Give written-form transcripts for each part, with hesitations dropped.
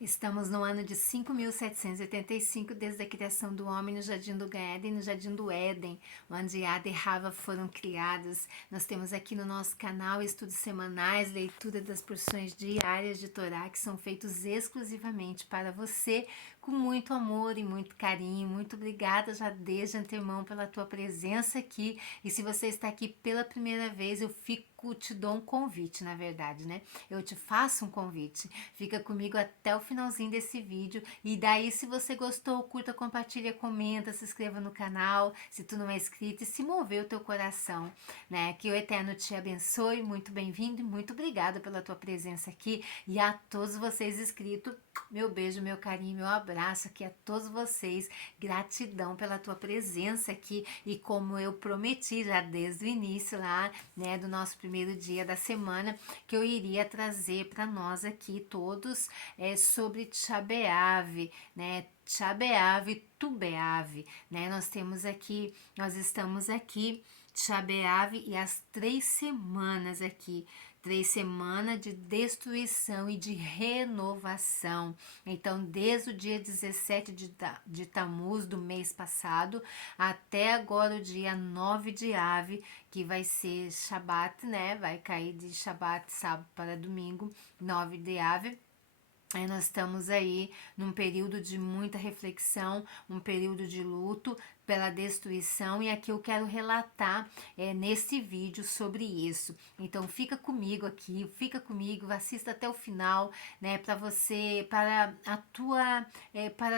Estamos no ano de 5.785 desde a criação do homem no Jardim do Éden, no Jardim do Éden, onde Ada e Rava foram criados. Nós temos aqui no nosso canal estudos semanais, leitura das porções diárias de Torá, que são feitos exclusivamente para você, com muito amor e muito carinho. Muito obrigada já desde antemão pela tua presença aqui. E se você está aqui pela primeira vez, te dou um convite, na verdade, né? Eu te faço um convite. Fica comigo até o finalzinho desse vídeo. E daí, se você gostou, curta, compartilha, comenta, se inscreva no canal, se tu não é inscrito, e se mover o teu coração, né? Que o Eterno te abençoe. Muito bem-vindo e muito obrigada pela tua presença aqui. E a todos vocês inscritos, meu beijo, meu carinho, meu abraço aqui a todos vocês. Gratidão pela tua presença aqui. E como eu prometi já desde o início lá, né, do nosso primeiro dia da semana, que eu iria trazer para nós aqui todos sobre Tisha B'Av, né? Tisha B'Av, Tu B'Av, né? Nós estamos aqui, Tisha B'Av e as 3 semanas aqui. 3 semanas de destruição e de renovação. Então, desde o dia 17 de Tammuz do mês passado até agora o dia 9 de Av, que vai ser Shabat, né? Vai cair de Shabat sábado para domingo, 9 de Av. Nós estamos aí num período de muita reflexão, um período de luto pela destruição, e aqui eu quero relatar nesse vídeo sobre isso. Então fica comigo aqui, fica comigo, assista até o final, né, para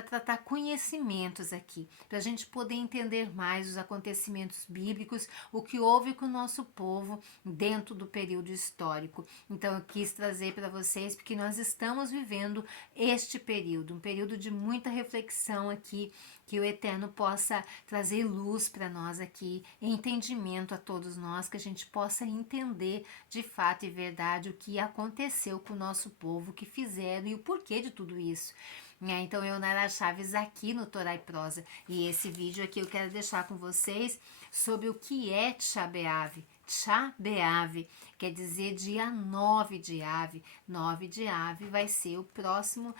tratar conhecimentos aqui, para a gente poder entender mais os acontecimentos bíblicos, o que houve com o nosso povo dentro do período histórico. Então eu quis trazer para vocês, porque nós estamos vivendo este período, um período de muita reflexão aqui, que o Eterno possa trazer luz para nós aqui, entendimento a todos nós, que a gente possa entender de fato e verdade o que aconteceu com o nosso povo, o que fizeram e o porquê de tudo isso. Então eu, Nara Chaves, aqui no Torá e Prosa, e esse vídeo aqui eu quero deixar com vocês sobre o que é Tisha B'Av. Tisha B'Av quer dizer dia 9 de Av. 9 de Av vai ser o próximo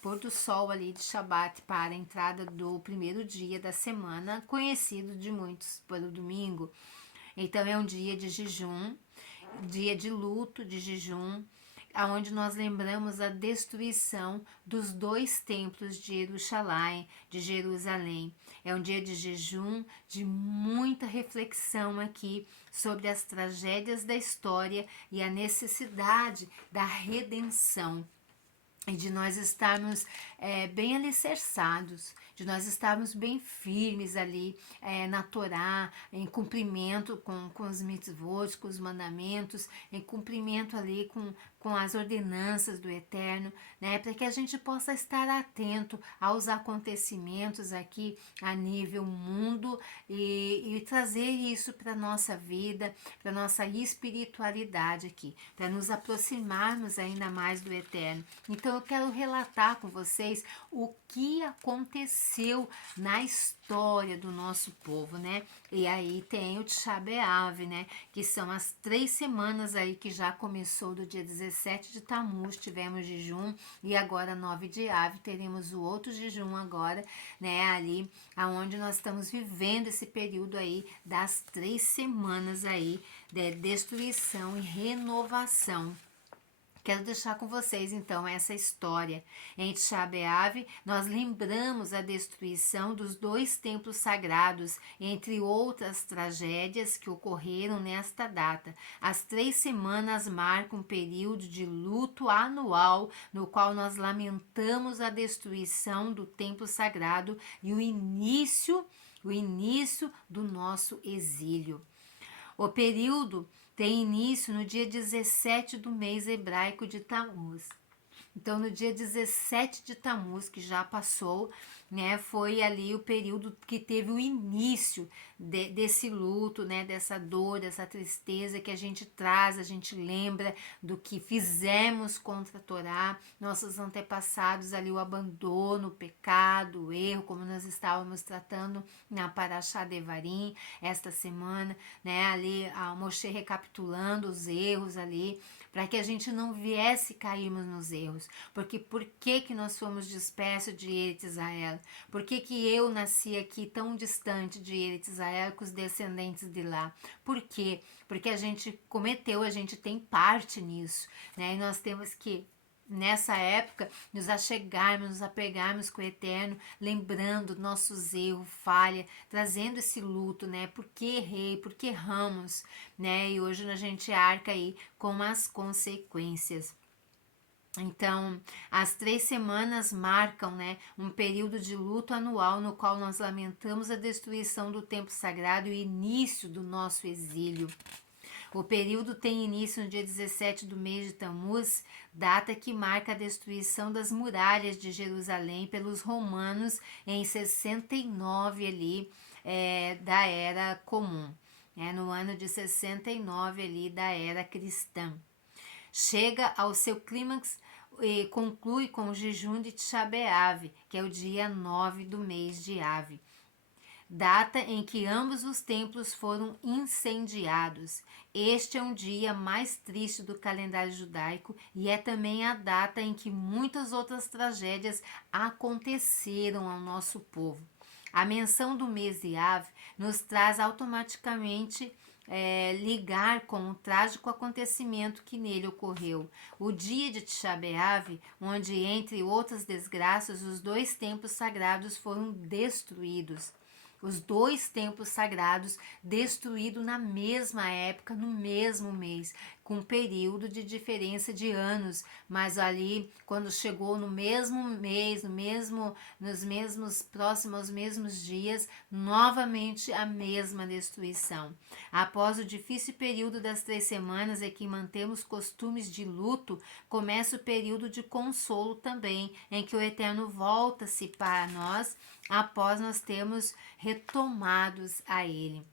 pôr do sol ali de Shabat para a entrada do primeiro dia da semana, conhecido de muitos pelo domingo. Então é um dia de jejum, dia de luto, de jejum, aonde nós lembramos a destruição dos 2 templos de Jerusalém. É um dia de jejum, de muita reflexão aqui sobre as tragédias da história e a necessidade da redenção. E de nós estarmos bem alicerçados, de nós estarmos bem firmes ali na Torá, em cumprimento com os mitzvot, com os mandamentos, em cumprimento ali com as ordenanças do Eterno, né, para que a gente possa estar atento aos acontecimentos aqui a nível mundo e trazer isso para a nossa vida, para a nossa espiritualidade aqui, para nos aproximarmos ainda mais do Eterno. Então eu quero relatar com vocês o que aconteceu na história do nosso povo, né? E aí tem o Tisha B'Av, né? Que são as 3 semanas aí que já começou do dia 17 de Tammuz, tivemos jejum, e agora 9 de Av teremos o outro jejum agora, né? Ali aonde nós estamos vivendo esse período aí das 3 semanas aí de destruição e renovação. Quero deixar com vocês, então, essa história. Em Tisha B'Av, nós lembramos a destruição dos 2 templos sagrados, entre outras tragédias que ocorreram nesta data. As 3 semanas marcam um período de luto anual, no qual nós lamentamos a destruição do templo sagrado e o início do nosso exílio. O período tem início no dia 17 do mês hebraico de Tammuz. Então, no dia 17 de Tammuz, que já passou, né, foi ali o período que teve o início desse luto, né, dessa dor, dessa tristeza que a gente traz, a gente lembra do que fizemos contra a Torá, nossos antepassados ali, o abandono, o pecado, o erro, como nós estávamos tratando na Parashá Devarim esta semana, né, ali a Moshe recapitulando os erros ali, para que a gente não viesse cairmos nos erros. Porque por que nós fomos dispersos de Eretz Israel? Por que eu nasci aqui tão distante de Eretz Israel com os descendentes de lá? Por quê? Porque a gente cometeu, a gente tem parte nisso, né? E nós temos que nessa época, nos achegarmos, nos apegarmos com o Eterno, lembrando nossos erros, falha, trazendo esse luto, né? Por que errei, por que erramos, né? E hoje a gente arca aí com as consequências. Então, as 3 semanas marcam, né, um período de luto anual no qual nós lamentamos a destruição do templo sagrado e o início do nosso exílio. O período tem início no dia 17 do mês de Tammuz, data que marca a destruição das muralhas de Jerusalém pelos romanos em 69 ali, da Era Comum, no ano de 69 ali da Era Cristã. Chega ao seu clímax e conclui com o jejum de Tisha B'Av, que é o dia 9 do mês de Av, data em que ambos os templos foram incendiados. Este é um dia mais triste do calendário judaico e é também a data em que muitas outras tragédias aconteceram ao nosso povo. A menção do mês de Av nos traz automaticamente ligar com o trágico acontecimento que nele ocorreu. O dia de Tisha B'Av, onde, entre outras desgraças, os 2 templos sagrados foram destruídos. Os 2 templos sagrados destruídos na mesma época, no mesmo mês, com um período de diferença de anos, mas ali, quando chegou no mesmo mês, nos mesmos próximos aos mesmos dias, novamente a mesma destruição. Após o difícil período das 3 semanas em que mantemos costumes de luto, começa o período de consolo também, em que o Eterno volta-se para nós após nós termos retomados a Ele.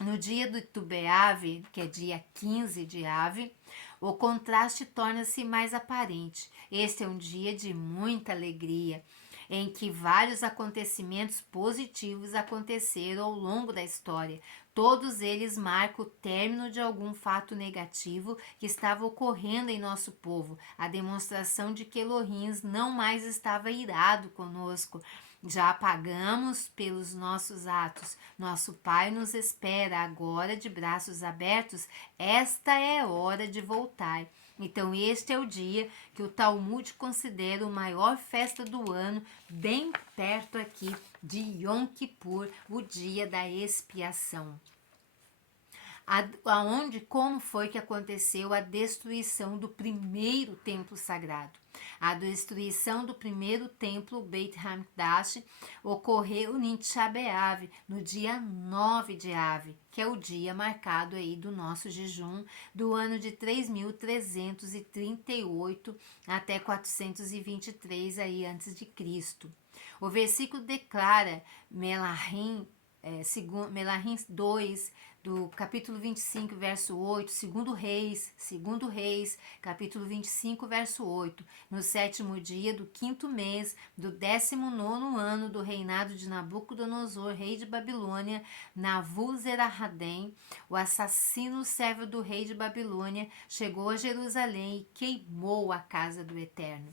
No dia do Tu B'Av, que é dia 15 de Av, o contraste torna-se mais aparente. Este é um dia de muita alegria, em que vários acontecimentos positivos aconteceram ao longo da história. Todos eles marcam o término de algum fato negativo que estava ocorrendo em nosso povo, a demonstração de que Elohim não mais estava irado conosco. Já pagamos pelos nossos atos. Nosso Pai nos espera agora de braços abertos. Esta é hora de voltar. Então, este é o dia que o Talmud considera a maior festa do ano, bem perto aqui de Yom Kippur, o dia da expiação. Como foi que aconteceu a destruição do primeiro templo sagrado? A destruição do primeiro templo, Beit HaMikdash, ocorreu em Tisha B'Av, no dia 9 de Av, que é o dia marcado aí do nosso jejum do ano de 3.338 até 423 aí antes de Cristo. O versículo declara Melahim 2, do capítulo 25, verso 8, segundo Reis, capítulo 25, verso 8, no 7º dia do 5º mês, do 19º ano do reinado de Nabucodonosor, rei de Babilônia, Nabuzaradan, o assassino servo do rei de Babilônia, chegou a Jerusalém e queimou a casa do Eterno.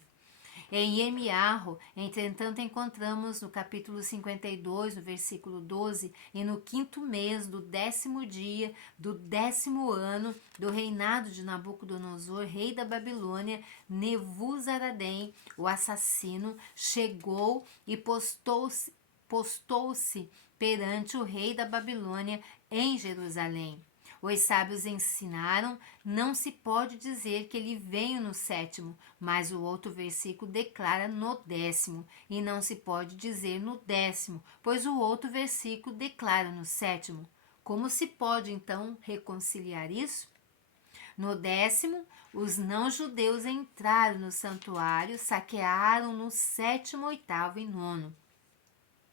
Em Yirmiyahu, entretanto, encontramos no capítulo 52, no versículo 12, e no 5º mês do 10º dia do 10º ano do reinado de Nabucodonosor, rei da Babilônia, Nebuzaradan, o assassino, chegou e postou-se perante o rei da Babilônia em Jerusalém. Os sábios ensinaram, não se pode dizer que ele veio no 7º, mas o outro versículo declara no 10º, e não se pode dizer no 10º, pois o outro versículo declara no 7º. Como se pode, então, reconciliar isso? No 10º, os não-judeus entraram no santuário, saquearam no 7º, 8º e 9º.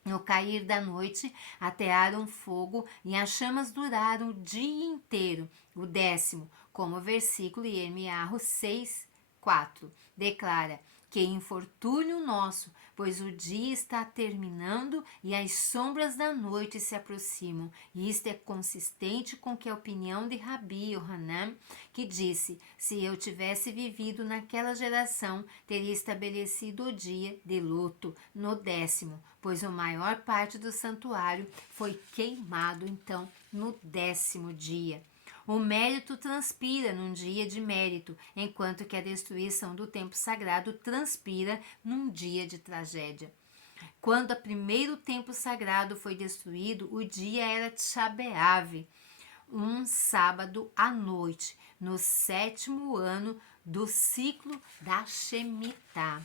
No cair da noite, atearam fogo e as chamas duraram o dia inteiro. O 10º, como o versículo Yirmiyahu 6, 4, declara: que infortúnio nosso, pois o dia está terminando e as sombras da noite se aproximam. E isto é consistente com que a opinião de Rabi Yohanan, que disse: se eu tivesse vivido naquela geração, teria estabelecido o dia de luto no 10º, pois a maior parte do santuário foi queimado então no 10º dia. O mérito transpira num dia de mérito, enquanto que a destruição do templo sagrado transpira num dia de tragédia. Quando o primeiro templo sagrado foi destruído, o dia era Tisha B'Av, um sábado à noite, no 7º ano do ciclo da Shemitah.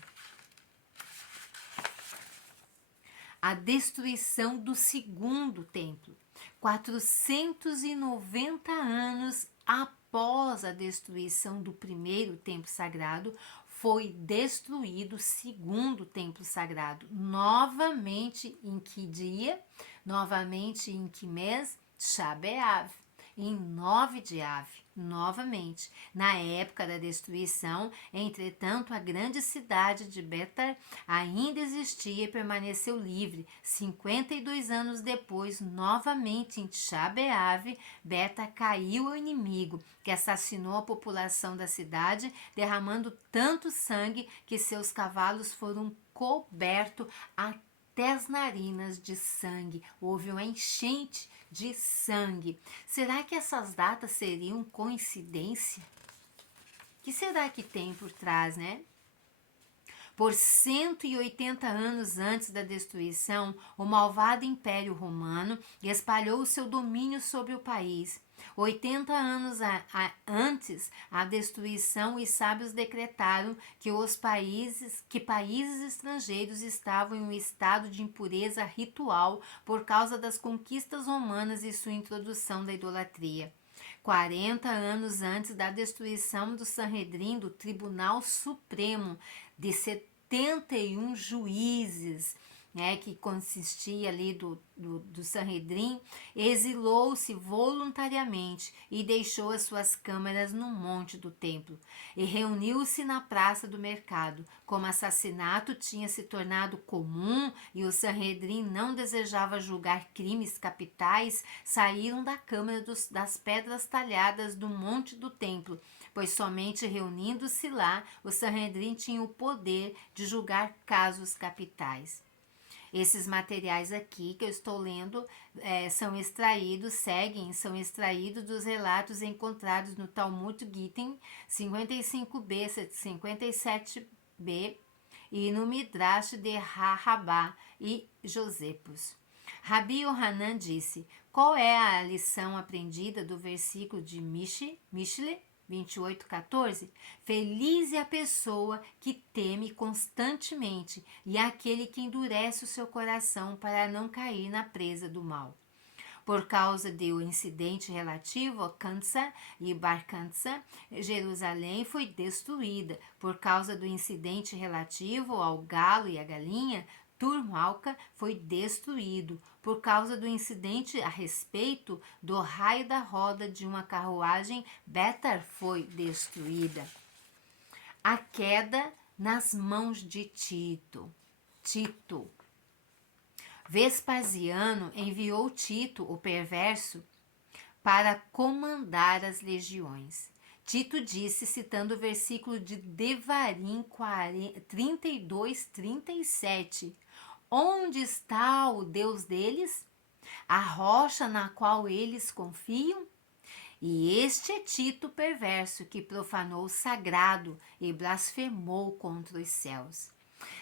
A destruição do segundo templo. 490 anos após a destruição do primeiro templo sagrado, foi destruído o segundo templo sagrado. Novamente em que dia? Novamente em que mês? Tisha B'Av, em 9 de Av. Novamente, na época da destruição, entretanto, a grande cidade de Betar ainda existia e permaneceu livre. 52 anos depois, novamente em Tisha B'Av, Betar caiu ao inimigo, que assassinou a população da cidade, derramando tanto sangue que seus cavalos foram cobertos até as narinas de sangue. Houve uma enchente de sangue. Será que essas datas seriam coincidência? O que será que tem por trás, né? Por 180 anos antes da destruição, o malvado Império Romano espalhou o seu domínio sobre o país. 80 anos antes da destruição, os sábios decretaram que países estrangeiros estavam em um estado de impureza ritual por causa das conquistas romanas e sua introdução da idolatria. 40 anos antes da destruição do Sanhedrin, do Tribunal Supremo, de 71 juízes, né, que consistia ali do Sanhedrin, exilou-se voluntariamente e deixou as suas câmaras no monte do templo e reuniu-se na praça do mercado. Como assassinato tinha se tornado comum e o Sanhedrin não desejava julgar crimes capitais, saíram da câmara das pedras talhadas do monte do templo, pois somente reunindo-se lá, o Sanhedrin tinha o poder de julgar casos capitais. Esses materiais aqui que eu estou lendo são extraídos dos relatos encontrados no Talmud Gittin 55b, 57b e no Midrash de Rahabá e Josepos. Rabi Yohanan disse: qual é a lição aprendida do versículo de Mishle 28:14? Feliz é a pessoa que teme constantemente e aquele que endurece o seu coração para não cair na presa do mal. Por causa do incidente relativo a Kansa e Bar Kansa, Jerusalém foi destruída. Por causa do incidente relativo ao galo e a galinha, Turmalca foi destruído. Por causa do incidente a respeito do raio da roda de uma carruagem, Betar foi destruída. A queda nas mãos de Tito. Vespasiano enviou Tito, o perverso, para comandar as legiões. Tito disse, citando o versículo de Devarim 32:37, onde está o Deus deles? A rocha na qual eles confiam? E este é Tito perverso, que profanou o sagrado e blasfemou contra os céus.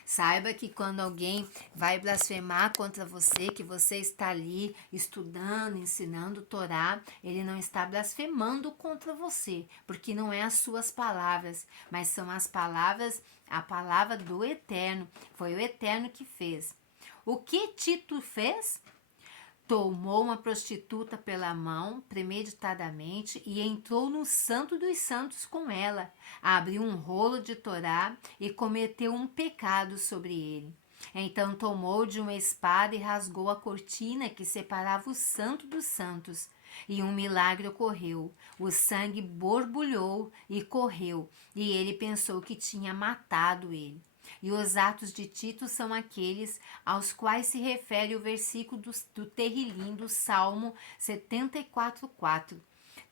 Saiba que quando alguém vai blasfemar contra você, que você está ali estudando, ensinando Torá, ele não está blasfemando contra você, porque não é as suas palavras, mas são as palavras, a palavra do Eterno. Foi o Eterno que fez. O que Tito fez? Tomou uma prostituta pela mão, premeditadamente, e entrou no Santo dos Santos com ela. Abriu um rolo de Torá e cometeu um pecado sobre ele. Então tomou de uma espada e rasgou a cortina que separava o Santo dos Santos. E um milagre ocorreu. O sangue borbulhou e correu, e ele pensou que tinha matado ele. E os atos de Tito são aqueles aos quais se refere o versículo do Terrilim do Salmo 74:4.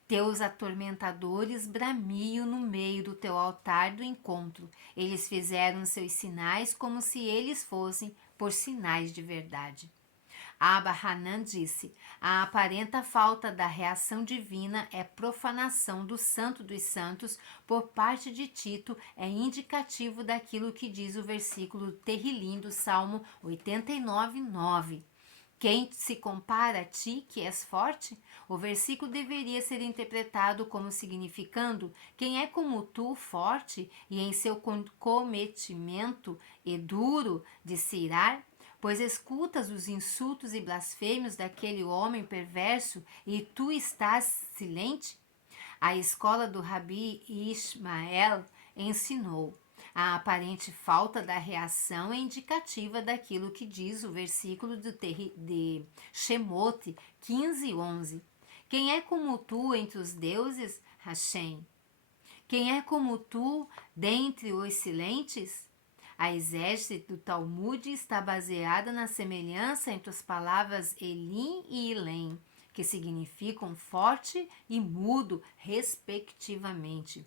Teus atormentadores bramiam no meio do teu altar do encontro. Eles fizeram seus sinais como se eles fossem por sinais de verdade. Abba Hanan disse: a aparenta falta da reação divina é profanação do Santo dos Santos por parte de Tito, é indicativo daquilo que diz o versículo Terrilim do Salmo 89:9. Quem se compara a ti, que és forte? O versículo deveria ser interpretado como significando: quem é como tu, forte, e em seu cometimento e duro de se irar? Pois escutas os insultos e blasfêmios daquele homem perverso e tu estás silente? A escola do Rabi Ismael ensinou: a aparente falta da reação é indicativa daquilo que diz o versículo de Shemote 15:11. Quem é como tu entre os deuses, Hashem? Quem é como tu dentre os silentes? A exégese do Talmud está baseada na semelhança entre as palavras Elim e Ilém, que significam forte e mudo, respectivamente.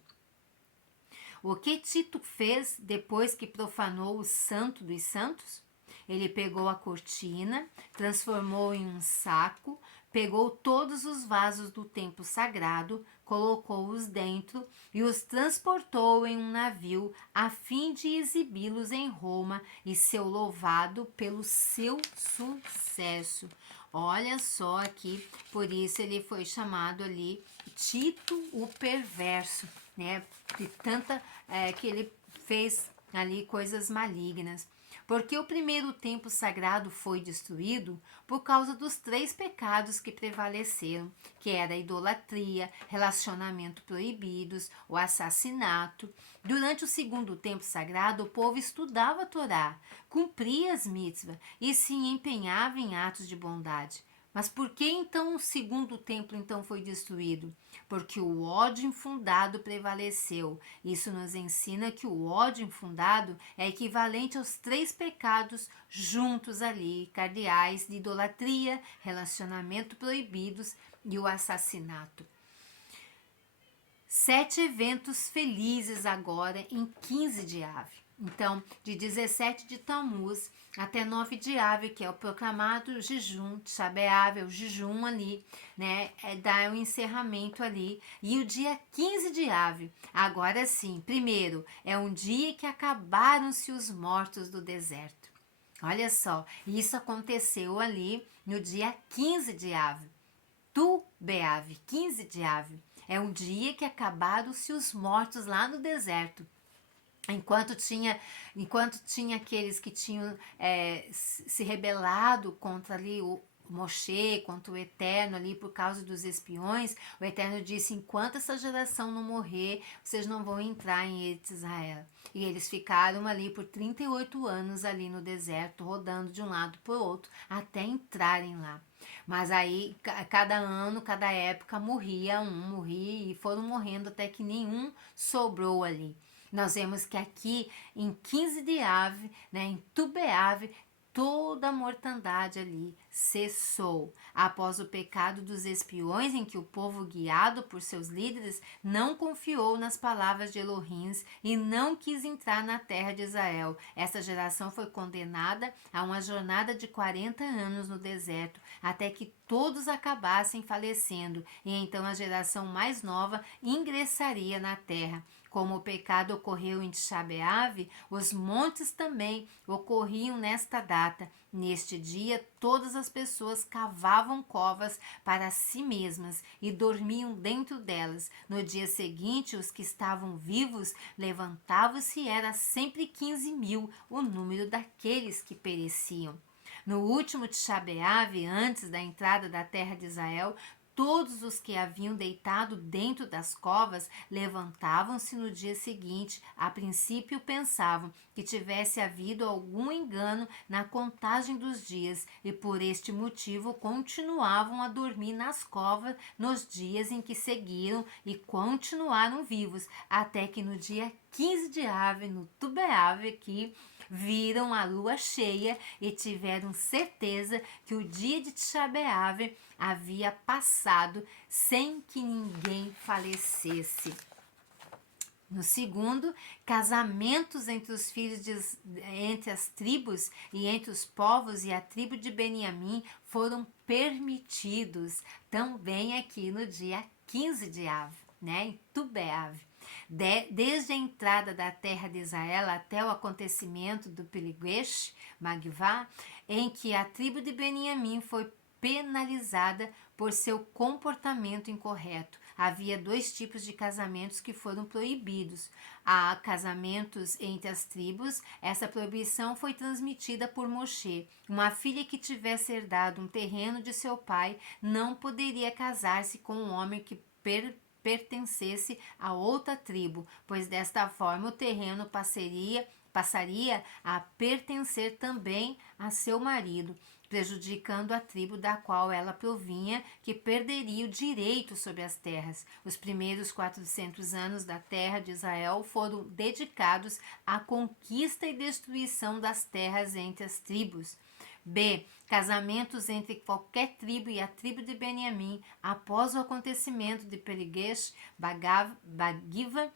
O que Tito fez depois que profanou o Santo dos Santos? Ele pegou a cortina, transformou em um saco, pegou todos os vasos do templo sagrado, colocou-os dentro e os transportou em um navio a fim de exibi-los em Roma e ser louvado pelo seu sucesso. Olha só aqui, por isso ele foi chamado ali Tito o Perverso, né? De tanta que ele fez ali coisas malignas. Porque o primeiro templo sagrado foi destruído por causa dos 3 pecados que prevaleceram, que era a idolatria, relacionamento proibidos, o assassinato. Durante o segundo templo sagrado, o povo estudava a Torá, cumpria as mitzvahs e se empenhava em atos de bondade. Mas por que então o segundo templo então foi destruído? Porque o ódio infundado prevaleceu. Isso nos ensina que o ódio infundado é equivalente aos 3 pecados juntos ali, cardeais de idolatria, relacionamento proibidos e o assassinato. 7 eventos felizes agora em 15 de Av. Então, de 17 de Tammuz até 9 de Av, que é o proclamado jejum, Tisha B'Av, é o jejum ali, né? Dá um encerramento ali. E o dia 15 de Av, agora sim, primeiro, é um dia que acabaram-se os mortos do deserto. Olha só, isso aconteceu ali no dia 15 de Av. Tu B'Av, 15 de Av. É um dia que acabaram-se os mortos lá no deserto. Enquanto tinha aqueles que tinham se rebelado contra ali o Moshe, contra o Eterno ali por causa dos espiões, o Eterno disse: enquanto essa geração não morrer, vocês não vão entrar em Eretz Israel. E eles ficaram ali por 38 anos ali no deserto, rodando de um lado para o outro, até entrarem lá. Mas aí, cada ano, cada época, morria e foram morrendo até que nenhum sobrou ali. Nós vemos que aqui em 15 de Av, né, em Tu B'Av, toda a mortandade ali cessou. Após o pecado dos espiões, em que o povo, guiado por seus líderes, não confiou nas palavras de Elohim e não quis entrar na terra de Israel. Essa geração foi condenada a uma jornada de 40 anos no deserto, até que todos acabassem falecendo, e então a geração mais nova ingressaria na terra. Como o pecado ocorreu em Tisha B'Av, os montes também ocorriam nesta data. Neste dia, todas as pessoas cavavam covas para si mesmas e dormiam dentro delas. No dia seguinte, os que estavam vivos levantavam-se e era sempre 15.000 o número daqueles que pereciam. No último Tisha B'Av, antes da entrada da terra de Israel, Todos os que haviam deitado dentro das covas levantavam-se no dia seguinte. A princípio pensavam que tivesse havido algum engano na contagem dos dias e por este motivo continuavam a dormir nas covas nos dias em que seguiram e continuaram vivos, até que no dia 15 de Ave, no Tubeave aqui, viram a lua cheia e tiveram certeza que o dia de Tisha B'Av havia passado sem que ninguém falecesse. No segundo, casamentos entre os filhos entre as tribos e entre os povos e a tribo de Beniamim foram permitidos também aqui no dia 15 de Av, né, em Tubeav. Desde a entrada da terra de Israel até o acontecimento do Peligesh, Magvá, em que a tribo de Beniamim foi penalizada por seu comportamento incorreto. Havia 2 tipos de casamentos que foram proibidos. Há casamentos entre as tribos. Essa proibição foi transmitida por Moshe. Uma filha que tivesse herdado um terreno de seu pai não poderia casar-se com um homem que pertencesse a outra tribo, pois desta forma o terreno passaria a pertencer também a seu marido, prejudicando a tribo da qual ela provinha, que perderia o direito sobre as terras. Os primeiros 400 anos da terra de Israel foram dedicados à conquista e destruição das terras entre as tribos. B. Casamentos entre qualquer tribo e a tribo de Beniamim após o acontecimento de Peligesh, Bagiva.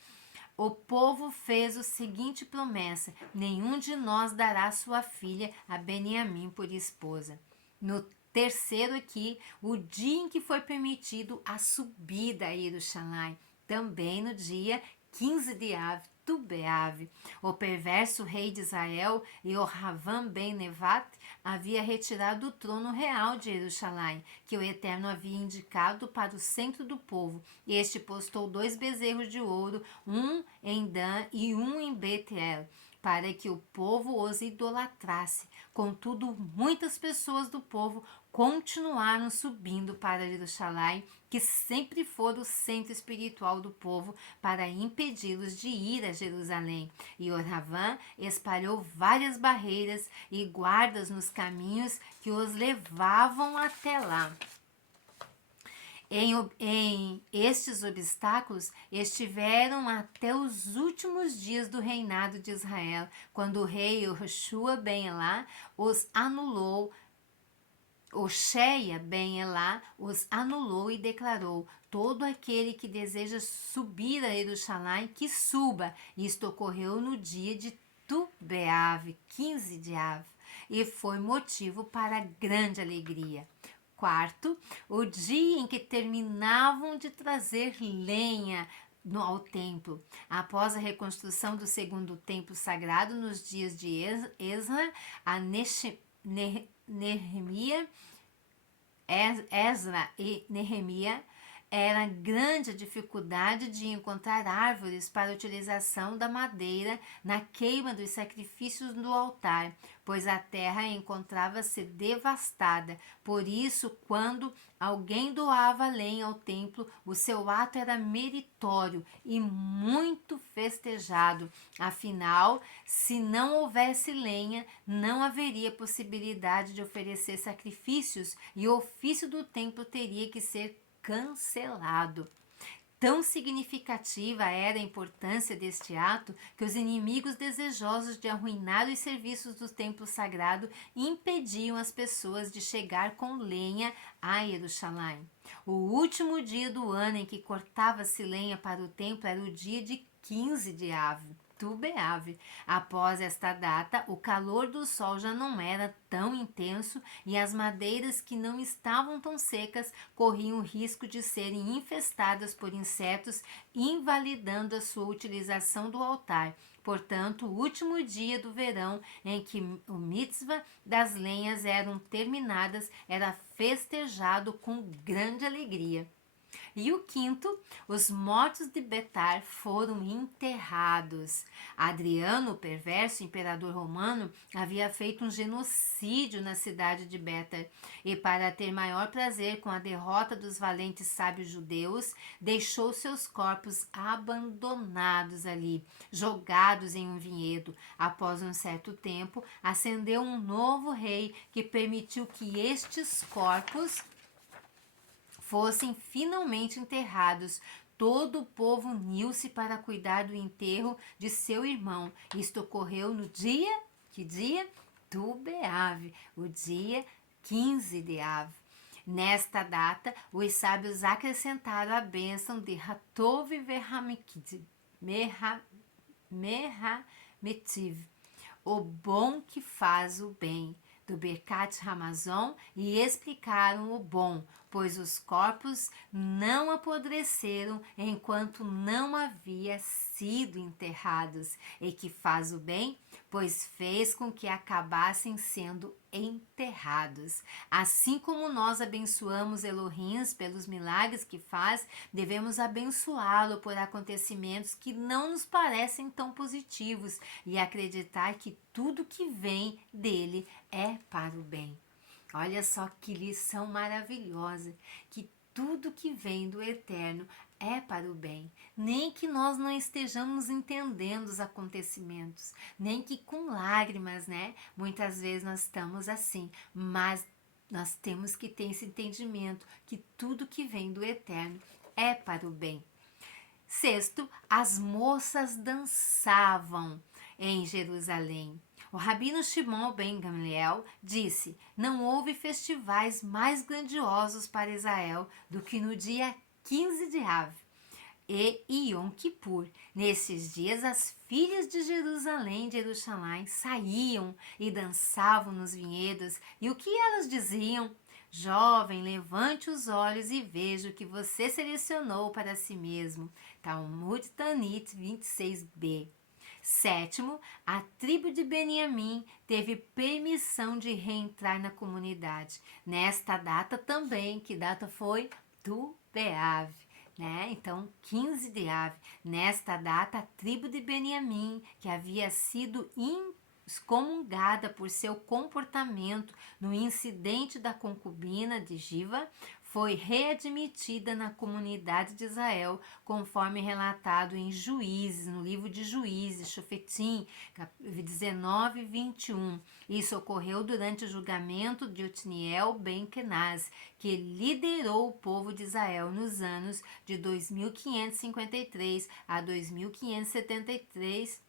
O povo fez a seguinte promessa: nenhum de nós dará sua filha a Beniamim por esposa. No terceiro aqui, o dia em que foi permitido a subida a Jerusalém, também no dia 15 de Av, Tubeav. O perverso rei de Israel, Jehoravam ben Nevat, havia retirado o trono real de Jerusalém, que o Eterno havia indicado para o centro do povo. Este postou 2 bezerros de ouro, um em Dan e um em Betel, para que o povo os idolatrasse. Contudo, muitas pessoas do povo continuaram subindo para Jerusalém, que sempre foi o centro espiritual do povo, para impedi-los de ir a Jerusalém. E Jehoravam espalhou várias barreiras e guardas nos caminhos que os levavam até lá. Em estes obstáculos estiveram até os últimos dias do reinado de Israel, quando o rei Yehoshua ben Elá os anulou. Oxéia ben Elá os anulou e declarou: todo aquele que deseja subir a Jerusalém, que suba. Isto ocorreu no dia de Tubeav, 15 de Av, e foi motivo para grande alegria. Quarto, o dia em que terminavam de trazer lenha ao templo. Após a reconstrução do segundo templo sagrado nos dias de Ezra, a Ezra e Nehemia, era grande a dificuldade de encontrar árvores para a utilização da madeira na queima dos sacrifícios do altar, pois a terra encontrava-se devastada. Por isso, quando alguém doava lenha ao templo, o seu ato era meritório e muito festejado. Afinal, se não houvesse lenha, não haveria possibilidade de oferecer sacrifícios e o ofício do templo teria que ser cancelado. Tão significativa era a importância deste ato que os inimigos desejosos de arruinar os serviços do templo sagrado impediam as pessoas de chegar com lenha a Jerusalém. O último dia do ano em que cortava-se lenha para o templo era o dia de 15 de Av, Tubeav. Após esta data, o calor do sol já não era tão intenso e as madeiras que não estavam tão secas corriam o risco de serem infestadas por insetos, invalidando a sua utilização do altar. Portanto, o último dia do verão em que o mitzvah das lenhas eram terminadas era festejado com grande alegria. E o quinto, os mortos de Betar foram enterrados. Adriano, o perverso imperador romano, havia feito um genocídio na cidade de Betar e, para ter maior prazer com a derrota dos valentes sábios judeus, deixou seus corpos abandonados ali, jogados em um vinhedo. Após um certo tempo, ascendeu um novo rei que permitiu que estes corpos fossem finalmente enterrados. Todo o povo uniu-se para cuidar do enterro de seu irmão. Isto ocorreu no dia, que dia? Tu Beave, o dia 15 de Av. Nesta data, os sábios acrescentaram a bênção de Hatov Mehametiv, o bom que faz o bem, do Birkat Hamazon, e explicaram o bom, pois os corpos não apodreceram enquanto não havia sido enterrados, e que faz o bem, pois fez com que acabassem sendo enterrados. Assim como nós abençoamos Elohim pelos milagres que faz, devemos abençoá-lo por acontecimentos que não nos parecem tão positivos e acreditar que tudo que vem dele é para o bem. Olha só que lição maravilhosa, que tudo que vem do Eterno é para o bem, nem que nós não estejamos entendendo os acontecimentos, nem que com lágrimas, né? Muitas vezes nós estamos assim, mas nós temos que ter esse entendimento que tudo que vem do Eterno é para o bem. Sexto, as moças dançavam em Jerusalém. O rabino Shimon ben Gamliel disse: não houve festivais mais grandiosos para Israel do que no dia 15 de Av e Yom Kippur. Nesses dias, as filhas de Jerusalém, de Jerusalém, saíam e dançavam nos vinhedos. E o que elas diziam? Jovem, levante os olhos e veja o que você selecionou para si mesmo. Talmud Tanit 26b. Sétimo, a tribo de Beniamim teve permissão de reentrar na comunidade. Nesta data também, que data foi? Tu Beav, né? Então, 15 de Av. Nesta data, a tribo de Beniamim, que havia sido excomungada por seu comportamento no incidente da concubina de Giva, foi readmitida na comunidade de Israel, conforme relatado em Juízes, no livro de Juízes, Shofetim, 19 e 21. Isso ocorreu durante o julgamento de Otniel ben Kenaz, que liderou o povo de Israel nos anos de 2553 a 2573,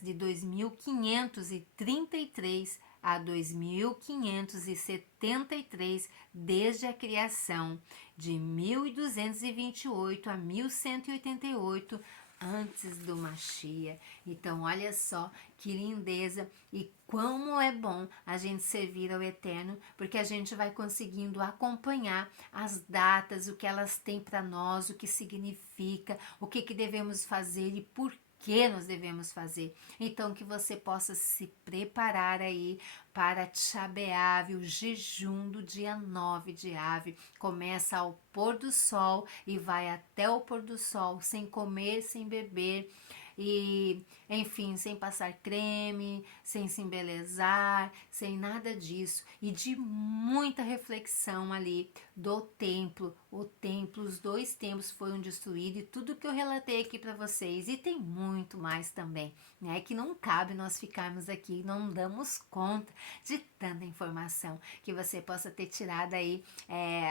de 2533 a 2573, desde a criação, de 1228 a 1188, antes do Mashiach. Então, olha só que lindeza e como é bom a gente servir ao Eterno, porque a gente vai conseguindo acompanhar as datas, o que elas têm para nós, o que significa, o que devemos fazer e por que nós devemos fazer. Então, que você possa se preparar aí para Tisha B'Av, o jejum do dia 9 de Av. Começa ao pôr do sol e vai até o pôr do sol, sem comer, sem beber, e, enfim, sem passar creme, sem se embelezar, sem nada disso, e de muita reflexão ali do templo. O templo, os 2 templos foram destruídos, e tudo que eu relatei aqui para vocês, e tem muito mais também, né, que não cabe nós ficarmos aqui, não damos conta de tanta informação, que você possa ter tirado aí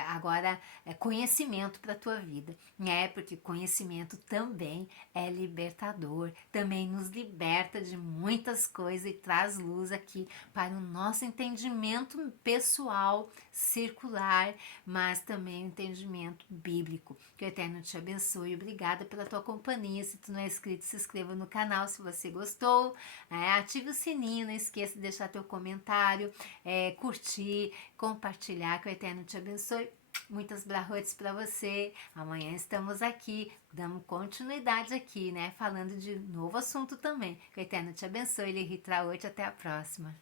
agora conhecimento para a tua vida, né, porque conhecimento também é libertador, também nos liberta de muitas coisas e traz luz aqui para o nosso entendimento pessoal, circular, mas também entendimento bíblico. Que o Eterno te abençoe. Obrigada pela tua companhia. Se tu não é inscrito, se inscreva no canal se você gostou. Ative o sininho, não esqueça de deixar teu comentário, curtir, compartilhar. Que o Eterno te abençoe. Muitas brahutes para você. Amanhã estamos aqui, damos continuidade aqui, né? Falando de novo assunto também. Que o Eterno te abençoe. Ele Ritraote. Até a próxima.